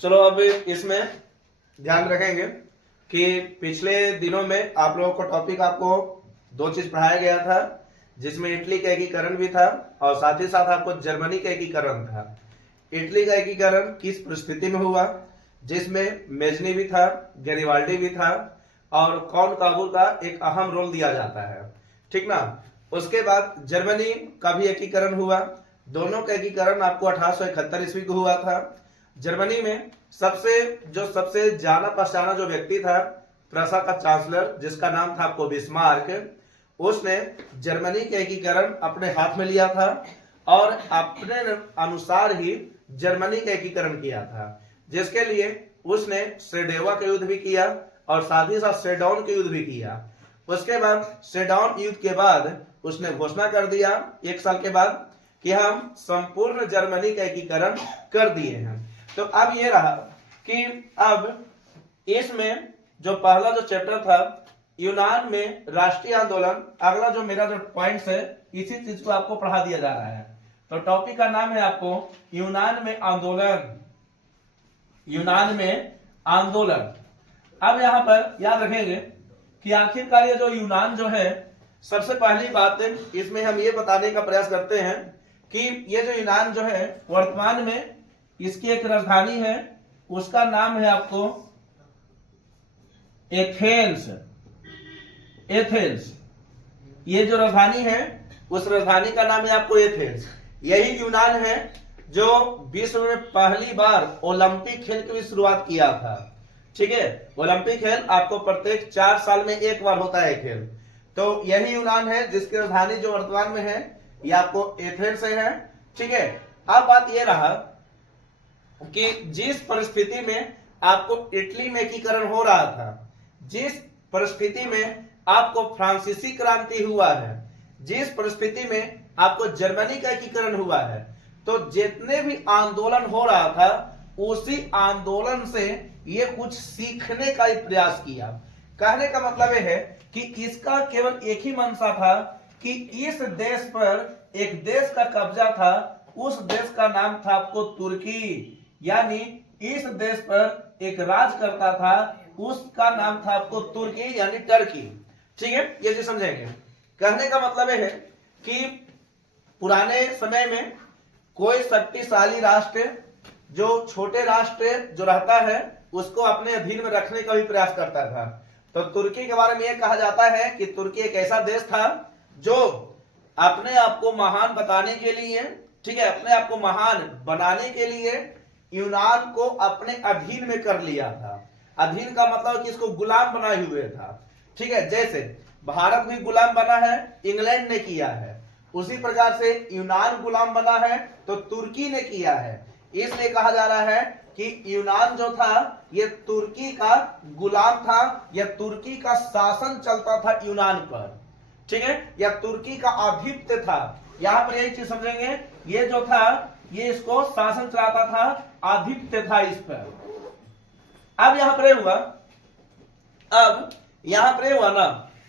चलो अब इसमें ध्यान रखेंगे कि पिछले दिनों में आप लोगों को टॉपिक आपको दो चीज पढ़ाया गया था, जिसमें इटली का एकीकरण भी था और साथ ही साथ आपको जर्मनी का एकीकरण था। इटली का एकीकरण किस परिस्थिति में हुआ, जिसमें मेजनी भी था, गैरिबाल्डी भी था और कॉन काबू का एक अहम रोल दिया जाता है, ठीक ना। उसके बाद जर्मनी का भी एकीकरण हुआ। दोनों का एकीकरण आपको 1871 ईस्वी को हुआ था। जर्मनी में सबसे जाना पहचाना जो व्यक्ति था, प्रसा का चांसलर जिसका नाम था आपको बिस्मार्क, उसने जर्मनी के एकीकरण अपने हाथ में लिया था और अपने अनुसार ही जर्मनी का एकीकरण किया था, जिसके लिए उसने सेडेवा का युद्ध भी किया और साथ ही साथ सेडाउन का युद्ध भी किया। उसके बाद सेडाउन युद्ध के बाद उसने घोषणा कर दिया 1 साल के बाद कि हम संपूर्ण जर्मनी का एकीकरण कर दिए हैं। तो अब ये रहा कि अब इसमें जो पहला जो चैप्टर था यूनान में राष्ट्रीय आंदोलन, अगला जो मेरा जो पॉइंट्स है इसी चीज को आपको पढ़ा दिया जा रहा है। तो टॉपिक का नाम है आपको यूनान में आंदोलन, यूनान में आंदोलन। अब यहां पर याद रखेंगे कि आखिरकार ये जो यूनान जो है, सबसे पहली बात इसमें हम ये बताने का प्रयास करते हैं कि ये जो यूनान जो है वर्तमान में इसकी एक राजधानी है, उसका नाम है आपको एथेंस। एथेंस ये जो राजधानी है उस राजधानी का नाम है आपको एथेंस। यही यूनान है जो विश्व में पहली बार ओलंपिक खेल की भी शुरुआत किया था, ठीक है। ओलंपिक खेल आपको प्रत्येक 4 साल में एक बार होता है खेल। तो यही यूनान है जिसकी राजधानी जो वर्तमान में है ये आपको एथेंस से है, ठीक है। अब बात ये रहा कि जिस परिस्थिति में आपको इटली में एकीकरण हो रहा था, जिस परिस्थिति में आपको फ्रांसीसी क्रांति हुआ है, जिस परिस्थिति में आपको जर्मनी का एकीकरण हुआ है, तो जितने भी आंदोलन हो रहा था उसी आंदोलन से ये कुछ सीखने का ही प्रयास किया। कहने का मतलब यह है कि इसका केवल एक ही मंशा था कि इस देश पर एक देश का कब्जा था, उस देश का नाम था आपको तुर्की, यानी इस देश पर एक राज करता था, उसका नाम था आपको तुर्की यानी टर्की, ठीक है। ये चीज समझेंगे। कहने का मतलब यह है कि पुराने समय में कोई शक्तिशाली राष्ट्र जो छोटे राष्ट्र जो रहता है उसको अपने अधीन में रखने का भी प्रयास करता था। तो तुर्की के बारे में यह कहा जाता है कि तुर्की एक ऐसा देश था जो अपने आप को महान बताने के लिए, ठीक है, अपने आप को महान बनाने के लिए यूनान को अपने अधीन में कर लिया था। अधीन का मतलब कि इसको गुलाम बनाए हुए था, ठीक है। जैसे भारत भी गुलाम बना है, इंग्लैंड ने किया है, उसी प्रकार से यूनान गुलाम बना है तो तुर्की ने किया है। इसलिए कहा जा रहा है कि यूनान जो था ये तुर्की का गुलाम था, या तुर्की का शासन चलता था यूनान पर, ठीक है, या तुर्की का आधिपत्य था। यहां पर यही चीज समझेंगे, ये जो था ये इसको शासन चलाता था, आधिपत्य था इस पर। अब यहां पर हुआ ना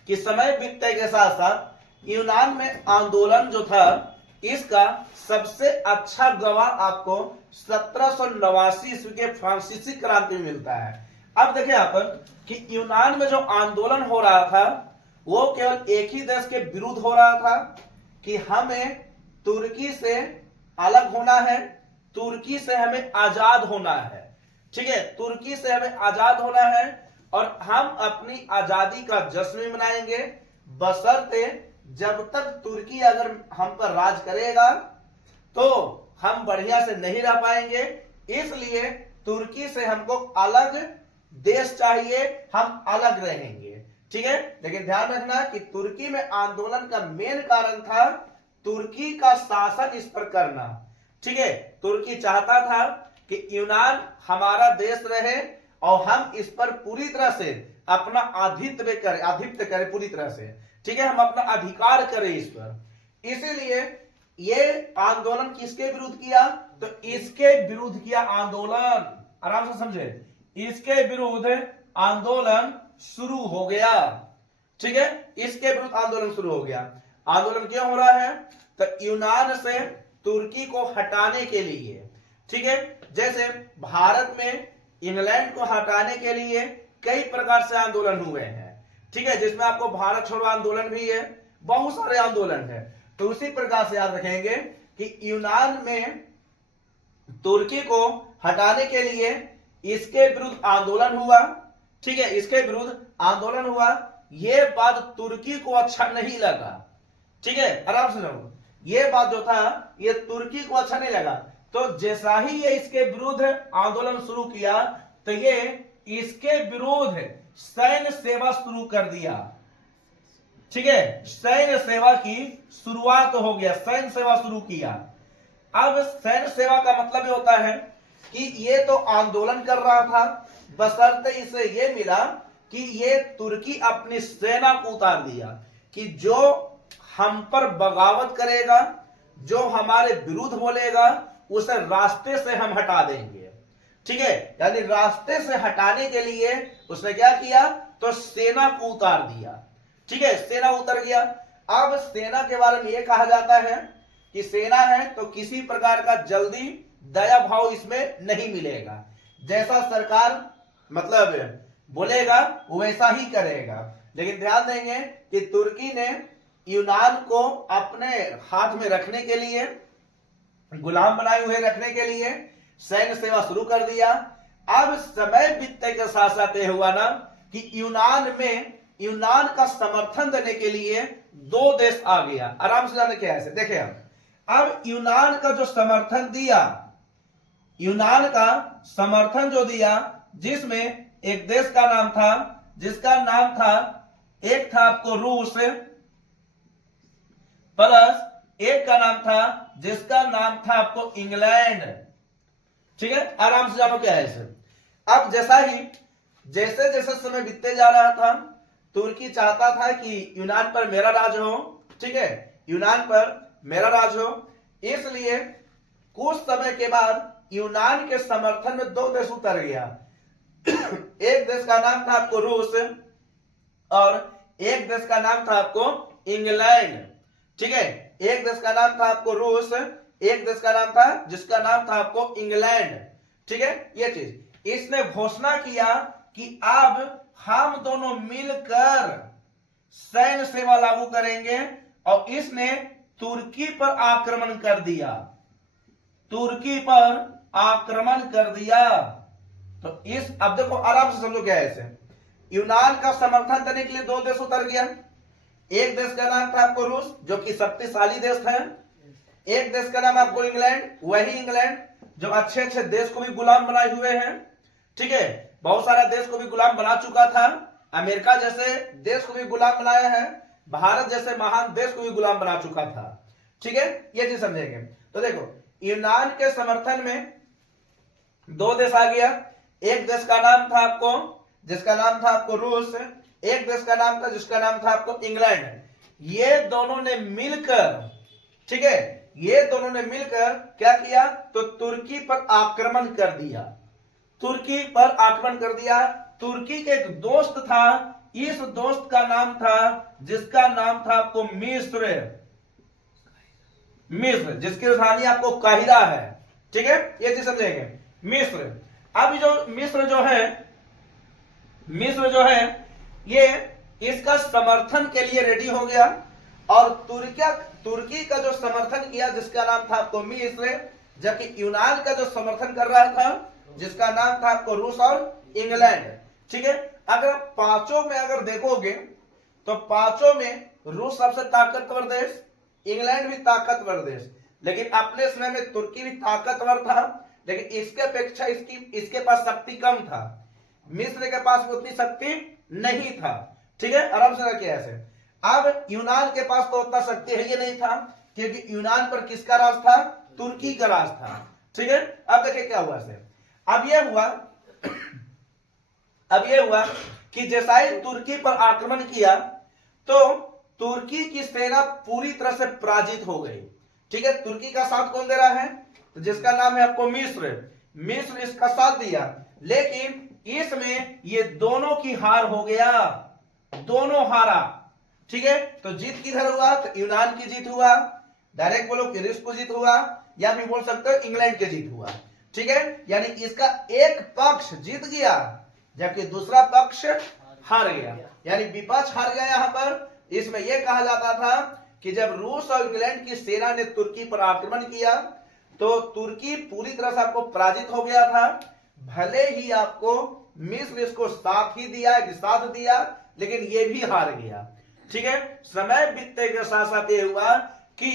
कि समय बीतने के साथ साथ यूनान में आंदोलन जो था इसका सबसे अच्छा गवाह आपको 1789 ईस्वी के फ्रांसीसी क्रांति में मिलता है। अब देखिए यहाँ पर कि यूनान में जो आंदोलन हो रहा था वो केवल एक ही देश के विरुद्ध हो रहा था कि हमें तुर्की से अलग होना है, तुर्की से हमें आजाद होना है, ठीक है, तुर्की से हमें आजाद होना है और हम अपनी आजादी का जश्न मनाएंगे, बशर्ते जब तक तुर्की अगर हम पर राज करेगा तो हम बढ़िया से नहीं रह पाएंगे, इसलिए तुर्की से हमको अलग देश चाहिए, हम अलग रहेंगे, ठीक है। लेकिन ध्यान रखना कि तुर्की में आंदोलन का मेन कारण था तुर्की का शासन इस पर करना, ठीक है। तुर्की चाहता था कि यूनान हमारा देश रहे और हम इस पर पूरी तरह से अपना आधिपत्य करें पूरी तरह से, ठीक है, हम अपना अधिकार करें इस पर। इसीलिए ये आंदोलन किसके विरुद्ध किया, तो इसके विरुद्ध किया आंदोलन। आराम से समझे, इसके विरुद्ध आंदोलन शुरू हो गया, ठीक है, इसके विरुद्ध आंदोलन शुरू हो गया। आंदोलन क्यों हो रहा है, तो यूनान से तुर्की को हटाने के लिए, ठीक है, जैसे भारत में इंग्लैंड को हटाने के लिए कई प्रकार से आंदोलन हुए हैं, ठीक है, जिसमें आपको भारत छोड़ो आंदोलन भी है, बहुत सारे आंदोलन है। तो उसी प्रकार से याद रखेंगे कि यूनान में तुर्की को हटाने के लिए इसके विरुद्ध आंदोलन हुआ, ठीक है, इसके विरुद्ध आंदोलन हुआ। यह बात तुर्की को अच्छा नहीं लगा, ठीक है, आराम से सुनो, यह बात जो था ये तुर्की को अच्छा नहीं लगा। तो जैसा ही ये इसके विरुद्ध आंदोलन शुरू किया तो ये इसके विरुद्ध सैन्य सेवा शुरू कर दिया, ठीक है, सैन्य सेवा की शुरुआत हो गया, सैन्य सेवा शुरू किया। अब सैन्य सेवा का मतलब ये होता है कि ये तो आंदोलन कर रहा था, बशर्ते इसे ये मिला कि ये तुर्की अपनी सेना को उतार दिया कि जो हम पर बगावत करेगा, जो हमारे विरुद्ध बोलेगा, उसे रास्ते से हम हटा देंगे, ठीक है, यानी रास्ते से हटाने के लिए उसने क्या किया, तो सेना को उतार दिया, ठीक है, सेना उतर गया। अब सेना के बारे में यह कहा जाता है कि सेना है तो किसी प्रकार का जल्दी दया भाव इसमें नहीं मिलेगा, जैसा सरकार मतलब बोलेगा वैसा ही करेगा। लेकिन ध्यान देंगे कि तुर्की ने यूनान को अपने हाथ में रखने के लिए, गुलाम बनाए हुए रखने के लिए सैन्य सेवा शुरू कर दिया। अब समय बीतने के साथ साथ यह हुआ ना कि यूनान में यूनान का समर्थन देने के लिए दो देश आ गया। आराम से जाने क्या है, देखिए अब यूनान का जो समर्थन दिया, यूनान का समर्थन जो दिया, जिसमें एक देश का नाम था, जिसका नाम था, एक था आपको रूस, प्लस एक का नाम था जिसका नाम था आपको इंग्लैंड, ठीक है, आराम से जानो क्या है इसे। अब जैसे जैसे समय बीतते जा रहा था, तुर्की चाहता था कि यूनान पर मेरा राज हो, ठीक है, यूनान पर मेरा राज हो, इसलिए कुछ समय के बाद यूनान के समर्थन में दो देश उतर गया। एक देश का नाम था आपको रूस और एक देश का नाम था आपको इंग्लैंड, ठीक है, एक देश का नाम था आपको रूस, एक देश का नाम था जिसका नाम था आपको इंग्लैंड, ठीक है। ये चीज इसने घोषणा किया कि अब हम दोनों मिलकर सैन्य सेवा लागू करेंगे, और इसने तुर्की पर आक्रमण कर दिया, तुर्की पर आक्रमण कर दिया। तो इस अब देखो आराम से समझो क्या है इसे। यूनान का समर्थन देने के लिए दो देश उतर गया, एक देश का नाम था आपको रूस जो कि शक्तिशाली देश है, एक देश का नाम आपको इंग्लैंड, वही इंग्लैंड जो अच्छे अच्छे देश को भी गुलाम बनाए हुए हैं, ठीक है, बहुत सारा देश को भी गुलाम बना चुका था, अमेरिका जैसे देश को भी गुलाम बनाया है, भारत जैसे महान देश को भी गुलाम बना चुका था, ठीक है, ये चीज समझेंगे। तो देखो यूनान के समर्थन में दो देश आ गया, एक देश का नाम था आपको जिसका नाम था आपको रूस, एक देश का नाम था जिसका नाम था आपको इंग्लैंड। ये दोनों ने मिलकर, ठीक है, ये दोनों ने मिलकर क्या किया, तो तुर्की पर आक्रमण कर दिया, तुर्की पर आक्रमण कर दिया। तुर्की के एक दोस्त था, इस दोस्त का नाम था जिसका नाम था आपको मिस्र, मिस्र जिसकी राजधानी आपको काहिरा है, ठीक है, ये चीज समझेंगे। मिस्र, अब जो मिस्र जो है ये इसका समर्थन के लिए रेडी हो गया, और तुर्की का जो समर्थन किया जिसका नाम था आपको मिस्र, जबकि यूनान का जो समर्थन कर रहा था जिसका नाम था आपको रूस और इंग्लैंड, ठीक है। अगर पांचों में अगर देखोगे तो पांचों में रूस सबसे ताकतवर देश, इंग्लैंड भी ताकतवर देश, लेकिन अपने समय में तुर्की भी ताकतवर था, लेकिन इसके अपेक्षा इसके पास शक्ति कम था, मिस्र के पास उतनी शक्ति नहीं था, ठीक है, आराम से रखिए ऐसे। अब यूनान के पास तो उतना शक्ति है ये नहीं था, क्योंकि यूनान पर किसका राज था, तुर्की का राज था, ठीक है। अब देखिए क्या हुआ से, अब ये हुआ कि जैसा ही तुर्की पर आक्रमण किया तो तुर्की की सेना पूरी तरह से पराजित हो गई, ठीक है। तुर्की का साथ कौन दे रहा है, तो जिसका नाम है आपको मिस्र इसका साथ दिया, लेकिन इसमें ये दोनों की हार हो गया, दोनों हारा, ठीक है। तो जीत किधर हुआ, तो यूनान की जीत हुआ, डायरेक्ट बोलो कि रूस को जीत हुआ, या भी बोल सकते हो इंग्लैंड की जीत हुआ। ठीक है, यानी इसका एक पक्ष जीत गया जबकि दूसरा पक्ष हार गया, यानी विपक्ष हार गया। यहां पर इसमें यह कहा जाता था कि जब रूस और इंग्लैंड की सेना ने तुर्की पर आक्रमण किया तो तुर्की पूरी तरह से आपको पराजित हो गया था। भले ही आपको मिस्र इसको साथ ही दिया, साथ दिया, लेकिन ये भी हार गया। ठीक है, समय बीतने के साथ साथ ये हुआ कि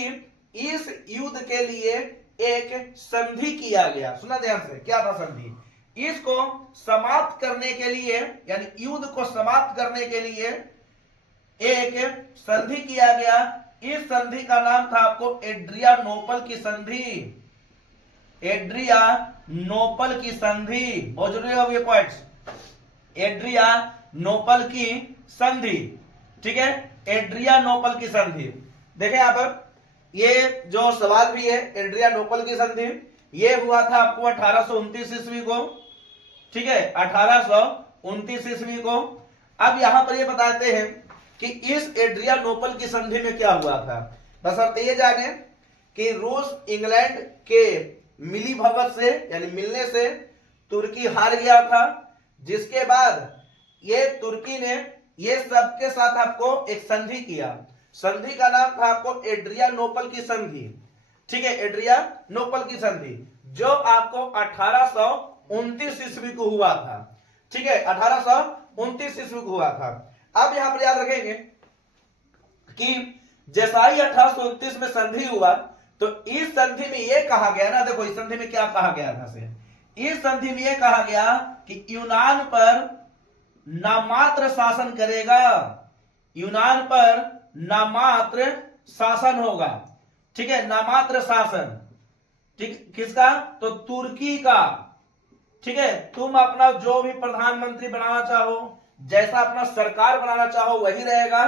इस युद्ध के लिए एक संधि किया गया। सुना ध्यान से, क्या था संधि? इसको समाप्त करने के लिए, यानी युद्ध को समाप्त करने के लिए एक संधि किया गया। इस संधि का नाम था आपको एड्रियानोपल की संधि। एड्रियानोपल की संधि, बहुत जरूरी है ये पॉइंट्स। एड्रियानोपल की संधि, ठीक है, एड्रियानोपल की संधि। देखें यहां पर ये जो सवाल भी है, एड्रियानोपल की संधि ये हुआ था आपको 1829 ईस्वी को। ठीक है, 1829 ईस्वी को। अब यहां पर ये बताते हैं कि इस एड्रियानोपल की संधि में क्या हुआ था। बस आप ये जाने कि रूस इंग्लैंड के मिली भगत से, यानी मिलने से तुर्की हार गया था, जिसके बाद ये तुर्की ने ये सबके साथ आपको एक संधि किया। संधि का नाम था आपको एड्रियानोपल की संधि। ठीक है, एड्रियानोपल की संधि जो आपको 1829 ईस्वी को हुआ था। ठीक है, 1829 ईस्वी को हुआ था। अब यहां पर याद रखेंगे कि जैसा ही 1829 में संधि हुआ तो इस संधि में यह कहा गया ना, देखो इस संधि में क्या कहा गया था से, इस संधि में यह कहा गया कि यूनान पर नामात्र शासन करेगा, यूनान पर नामात्र शासन होगा। ठीक है, नामात्र शासन, ठीक, किसका? तो तुर्की का। ठीक है, तुम अपना जो भी प्रधानमंत्री बनाना चाहो, जैसा अपना सरकार बनाना चाहो वही रहेगा,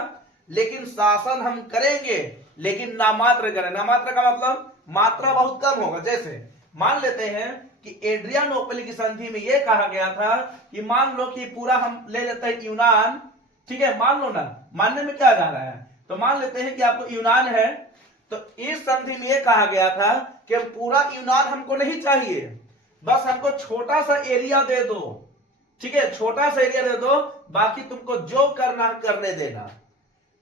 लेकिन शासन हम करेंगे लेकिन नामात्र करें। नामात्र का मतलब मात्रा बहुत कम होगा। जैसे मान लेते हैं कि एड्रियानोपल की संधि में यह कहा गया था कि मान लो कि पूरा हम ले लेते हैं यूनान। ठीक है, मान लो ना, मानने में क्या जा रहा है, तो मान लेते हैं कि आपको यूनान है, तो इस संधि में यह कहा गया था कि पूरा यूनान हमको नहीं चाहिए, बस हमको छोटा सा एरिया दे दो। ठीक है, छोटा सा एरिया दे दो, बाकी तुमको जो करना है करने देना।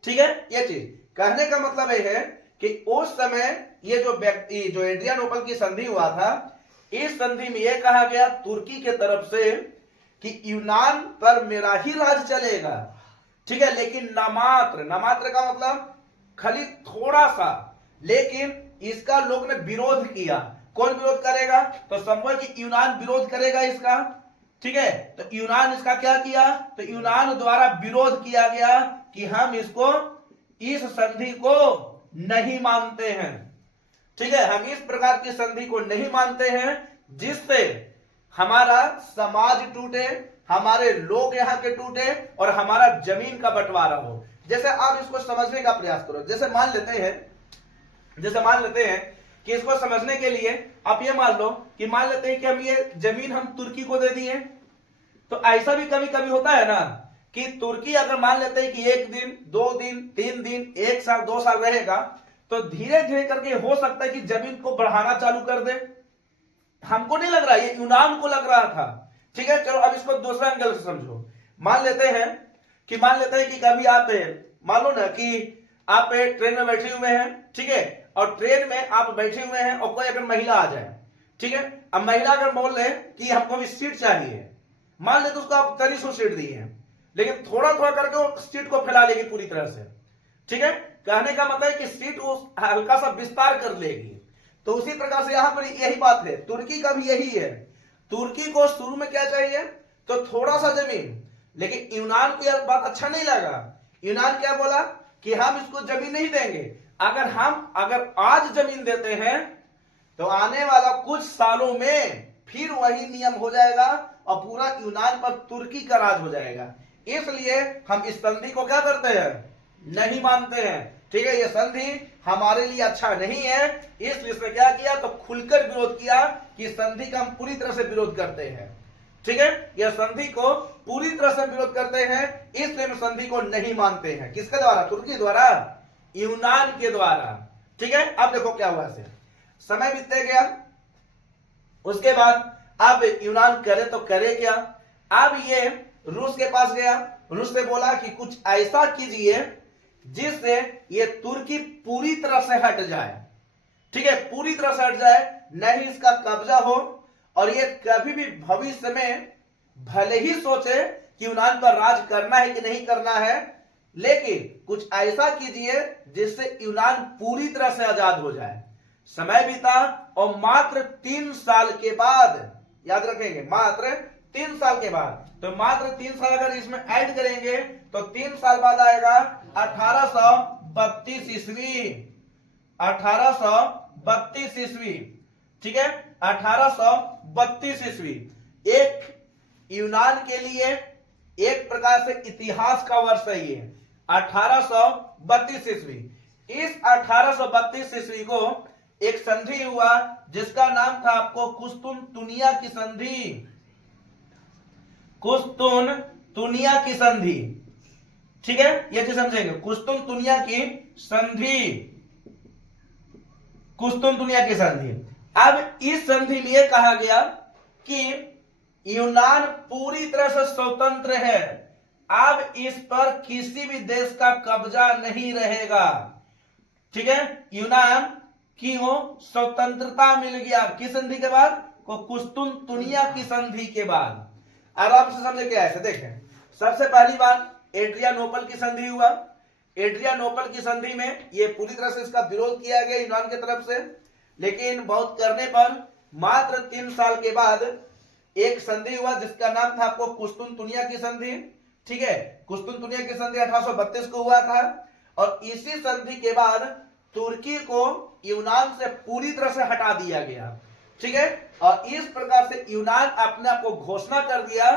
ठीक है, ये चीज कहने का मतलब यह है कि उस समय ये जो एड्रियानोपल की संधि हुआ था, इस संधि में यह कहा गया तुर्की के तरफ से कि यूनान पर मेरा ही राज चलेगा। ठीक है, लेकिन नामात्र, नामात्र का मतलब खाली थोड़ा सा, लेकिन इसका लोग ने विरोध किया। कौन विरोध करेगा? तो संभव कि यूनान विरोध करेगा इसका। ठीक है, तो यूनान इसका क्या किया? तो यूनान द्वारा विरोध किया गया कि हम इसको, इस संधि को नहीं मानते हैं। ठीक है, हम इस प्रकार की संधि को नहीं मानते हैं जिससे हमारा समाज टूटे, हमारे लोग यहां के टूटे और हमारा जमीन का बंटवारा हो। जैसे आप इसको समझने का प्रयास करो। जैसे मान लेते हैं कि इसको समझने के लिए आप ये मान लो कि मान लेते हैं कि हम ये जमीन हम तुर्की को दे दिए, तो ऐसा भी कभी कभी होता है ना कि तुर्की अगर मान लेते हैं कि 1 दिन, 2 दिन, 3 दिन, 1 साल, 2 साल रहेगा, तो धीरे धीरे करके हो सकता है कि जमीन को बढ़ाना चालू कर दे। हमको नहीं लग रहा, ये यूनान को लग रहा था। ठीक है, चलो अब इसको दूसरा एंगल से समझो। मान लेते हैं कि कभी आप मान लो ना कि आप ट्रेन में बैठे हुए हैं। ठीक है, और ट्रेन में आप बैठे हुए हैं और कोई अगर महिला आ जाए। ठीक है, अब महिला अगर बोल रहे कि हमको भी सीट चाहिए, मान ले तो उसको आप 300 सीट दी है, लेकिन थोड़ा थोड़ा करके वो सीट को फैला लेगी पूरी तरह से। ठीक है, कहने का मतलब है कि सीट वो हल्का सा विस्तार कर लेगी। तो उसी प्रकार से यहां पर यही बात है, तुर्की का भी यही है। तुर्की को शुरू में क्या चाहिए? तो थोड़ा सा जमीन, लेकिन यूनान को यह बात अच्छा नहीं लगा। यूनान क्या बोला कि हम इसको जमीन नहीं देंगे। अगर आज जमीन देते हैं तो आने वाला कुछ सालों में फिर वही नियम हो जाएगा और पूरा यूनान पर तुर्की का राज हो जाएगा। इसलिए हम इस संधि को क्या करते हैं? नहीं मानते हैं। ठीक है, यह संधि हमारे लिए अच्छा नहीं है, इसलिए इसने क्या किया? तो खुलकर विरोध किया कि संधि का हम पूरी तरह से विरोध करते हैं। ठीक है, यह संधि को पूरी तरह से विरोध करते हैं, इसलिए हम संधि को नहीं मानते हैं। किसके द्वारा? तुर्की द्वारा, यूनान के द्वारा। ठीक है, अब देखो क्या हुआ। से समय बीतते गया, उसके बाद अब यूनान करे तो करे क्या, अब ये रूस के पास गया, रूस से बोला कि कुछ ऐसा कीजिए जिससे ये तुर्की पूरी तरह से हट जाए, ठीक है, पूरी तरह से हट जाए, नहीं इसका कब्जा हो, और ये कभी भी भविष्य में भले ही सोचे कि यूनान पर राज करना है कि नहीं करना है, लेकिन कुछ ऐसा कीजिए जिससे यूनान पूरी तरह से आजाद हो जाए। समय बीता और मात्र 3 साल के बाद, याद रखेंगे मात्र 3 साल के बाद, तो मात्र 3 साल अगर इसमें ऐड करेंगे तो 3 साल बाद आएगा 1832 ईस्वी, 1832 ईस्वी, ठीक है, 1832 ईस्वी एक यूनान के लिए एक प्रकार से इतिहास का वर्ष है ये 1832 ईस्वी। इस 1832 ईस्वी को एक संधि हुआ जिसका नाम था आपको कुस्तुनतुनिया की संधि, कुस्तुनतुनिया की संधि, ठीक है, ये चीज समझेंगे, कुस्तुनतुनिया की संधि, कुस्तुनतुनिया की संधि। अब इस संधि में यह कहा गया कि यूनान पूरी तरह से स्वतंत्र है, अब इस पर किसी भी देश का कब्जा नहीं रहेगा, ठीक है, यूनान की वो स्वतंत्रता मिल गया किस संधि के बाद, को कुस्तुनतुनिया की संधि के बाद। अब आप समझे क्या ऐसे देखें, सबसे पहली बात एड्रियानोपल की संधि हुआ, एड्रियानोपल की संधि में ये पूरी तरह से इसका विरोध किया गया यूनान की तरफ से, लेकिन बहुत करने पर मात्र 3 साल के बाद एक संधि हुआ जिसका नाम था आपको कुस्तुनतुनिया की संधि, ठीक है, कुस्तुनतुनिया की संधि 1832 को हुआ था, और इसी संधि के बाद तुर्की को यूनान से पूरी तरह से हटा दिया गया, ठीक है, और इस प्रकार से यूनान अपने आप को घोषणा कर दिया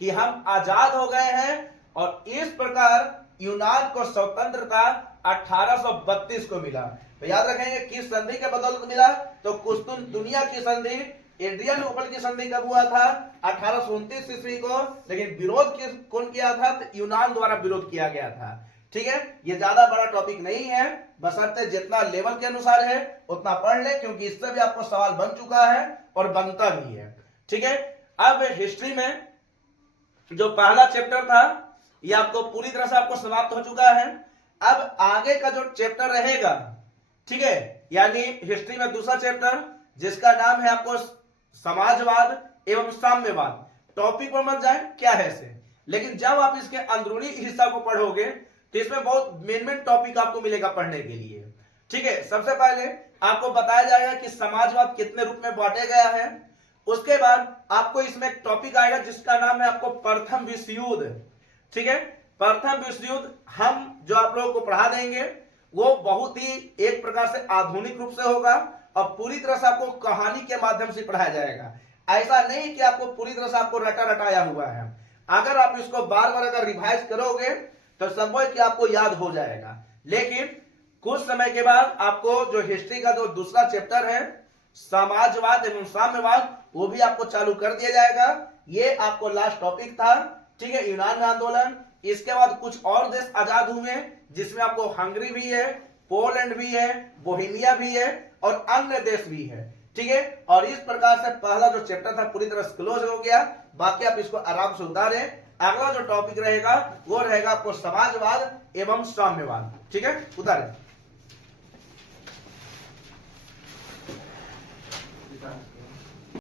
कि हम आजाद हो गए हैं, और इस प्रकार यूनान को स्वतंत्रता 1832 को मिला। तो याद रखेंगे किस संधि के बदौलत मिला, तो कुस्तुनतुनिया की संधि, एड्रियानोपल की संधि कब हुआ था, 1829 ईस्वी को, लेकिन विरोध कौन किया था, तो यूनान द्वारा विरोध किया गया था, ठीक है। ये ज्यादा बड़ा टॉपिक नहीं है, बशर्ते जितना लेवल के अनुसार है उतना पढ़ ले, क्योंकि इससे भी आपको सवाल बन चुका है और बनता भी है, ठीक है। अब हिस्ट्री में जो पहला चैप्टर था ये आपको पूरी तरह से आपको समाप्त हो चुका है। अब आगे का जो चैप्टर रहेगा, ठीक है, यानी हिस्ट्री में दूसरा चैप्टर जिसका नाम है आपको समाजवाद एवं साम्यवाद, टॉपिक पर मत जाए क्या है इसे, लेकिन जब आप इसके अंदरूनी हिस्सा को पढ़ोगे तो इसमें बहुत मेन टॉपिक आपको मिलेगा पढ़ने के लिए, ठीक है। सबसे पहले आपको बताया जाएगा कि समाजवाद कितने रूप में बांटे गया है, उसके बाद आपको इसमें एक टॉपिक आएगा जिसका नाम है आपको प्रथम विश्व युद्ध, ठीक है। प्रथम विश्व युद्ध हम जो आप लोगों को पढ़ा देंगे वो बहुत ही एक प्रकार से आधुनिक रूप से होगा और पूरी तरह से आपको कहानी के माध्यम से पढ़ाया जाएगा। ऐसा नहीं कि आपको पूरी तरह से आपको रटाया हुआ है, अगर आप इसको बार बार अगर रिवाइज करोगे तो संभव कि आपको याद हो जाएगा, लेकिन कुछ समय के बाद आपको जो हिस्ट्री का जो दूसरा चैप्टर है समाजवाद एवं साम्यवाद वो भी आपको चालू कर दिया जाएगा। ये आपको लास्ट टॉपिक था, ठीक है, यूनान आंदोलन। इसके बाद कुछ और देश आजाद हुए जिसमें आपको हंगरी भी है, पोलैंड भी है, बोहेमिया भी है और अन्य देश भी है, ठीक है। और इस प्रकार से पहला जो चैप्टर था पूरी तरह से क्लोज हो गया, बाकी आप इसको आराम से उतारें। अगला जो टॉपिक रहेगा वो रहेगा आपको समाजवाद एवं साम्यवाद, ठीक है, उतारें।